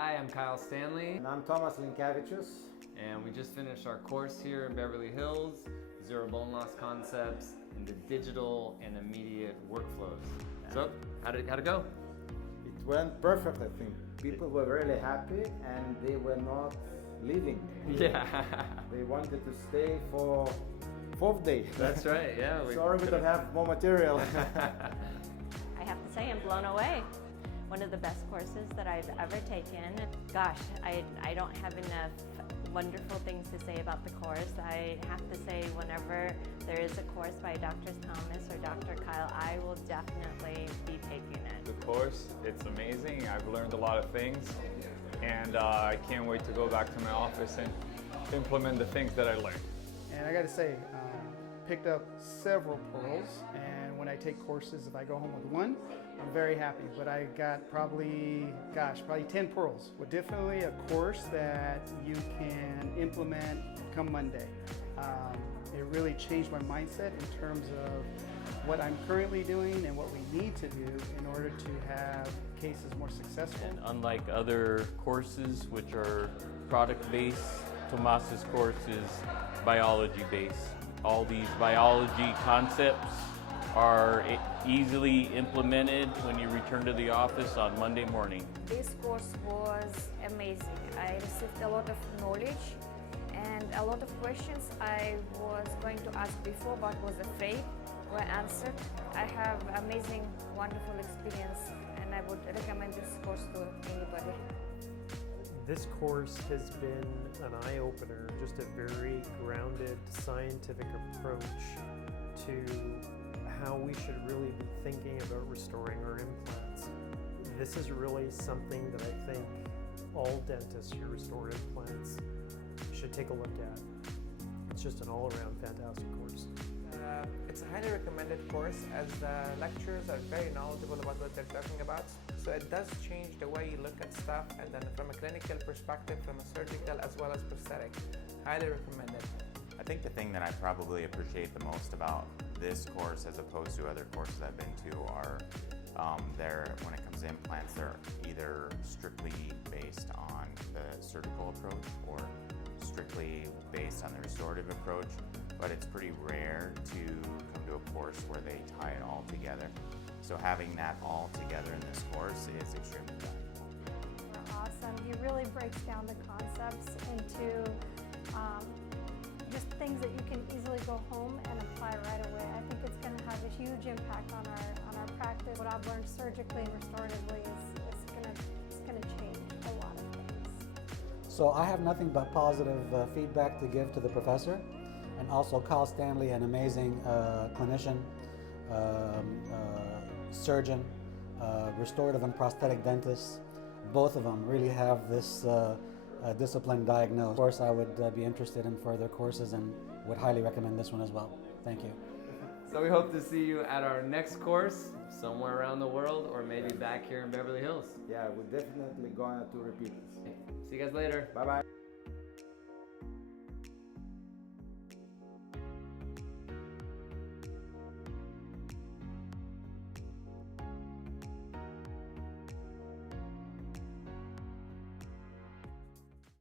Hi, I'm Kyle Stanley. And I'm Tomas Linkevicius. And we just finished our course here in Beverly Hills, Zero Bone Loss Concepts into Digital and Immediate Workflows. So, how'd it go? It went perfect, I think. People were really happy and they were not leaving. Yeah. They wanted to stay for fourth day. That's right, yeah. Sorry we don't have more material. I have to say I'm blown away. One of the best courses that I've ever taken. Gosh, I don't have enough wonderful things to say about the course. I have to say whenever there is a course by Dr. Tomas or Dr. Kyle, I will definitely be taking it. The course, it's amazing. I've learned a lot of things and I can't wait to go back to my office and implement the things that I learned. And I got to say, picked up several pearls, and when I take courses, if I go home with one, I'm very happy. But I got probably 10 pearls. But definitely a course that you can implement come Monday. It really changed my mindset in terms of what I'm currently doing and what we need to do in order to have cases more successful. And unlike other courses which are product-based, Tomas's course is biology-based. All these biology concepts are easily implemented when you return to the office on Monday morning. This course was amazing. I received a lot of knowledge and a lot of questions I was going to ask before but was afraid were answered. I have amazing, wonderful experience and I would recommend this course to anybody. This course has been an eye-opener, just a very grounded scientific approach to how we should really be thinking about restoring our implants. This is really something that I think all dentists who restore implants should take a look at. It's just an all-around fantastic course. It's a highly recommended course as the lecturers are very knowledgeable about what they're talking about. So it does change the way you look at stuff, and then from a clinical perspective, from a surgical as well as prosthetic. Highly recommended. I think the thing that I probably appreciate the most about this course as opposed to other courses I've been to are when it comes to implants, they're either strictly based on the surgical approach or strictly based on the restorative approach, but it's pretty rare to come to a course where they tie it all together. So having that all together in this course is extremely valuable. Awesome. He really breaks down the concepts into just things that you can easily go home and apply right away. I think it's going to have a huge impact on our practice. What I've learned surgically and restoratively is going to change a lot of things. So I have nothing but positive feedback to give to the professor, and also Kyle Stanley, an amazing clinician, surgeon, restorative and prosthetic dentist. Both of them really have this discipline diagnosed. Of course, I would be interested in further courses and would highly recommend this one as well. Thank you. So we hope to see you at our next course somewhere around the world, or maybe back here in Beverly Hills. Yeah, we're definitely going to repeat this. See you guys later. Bye-bye.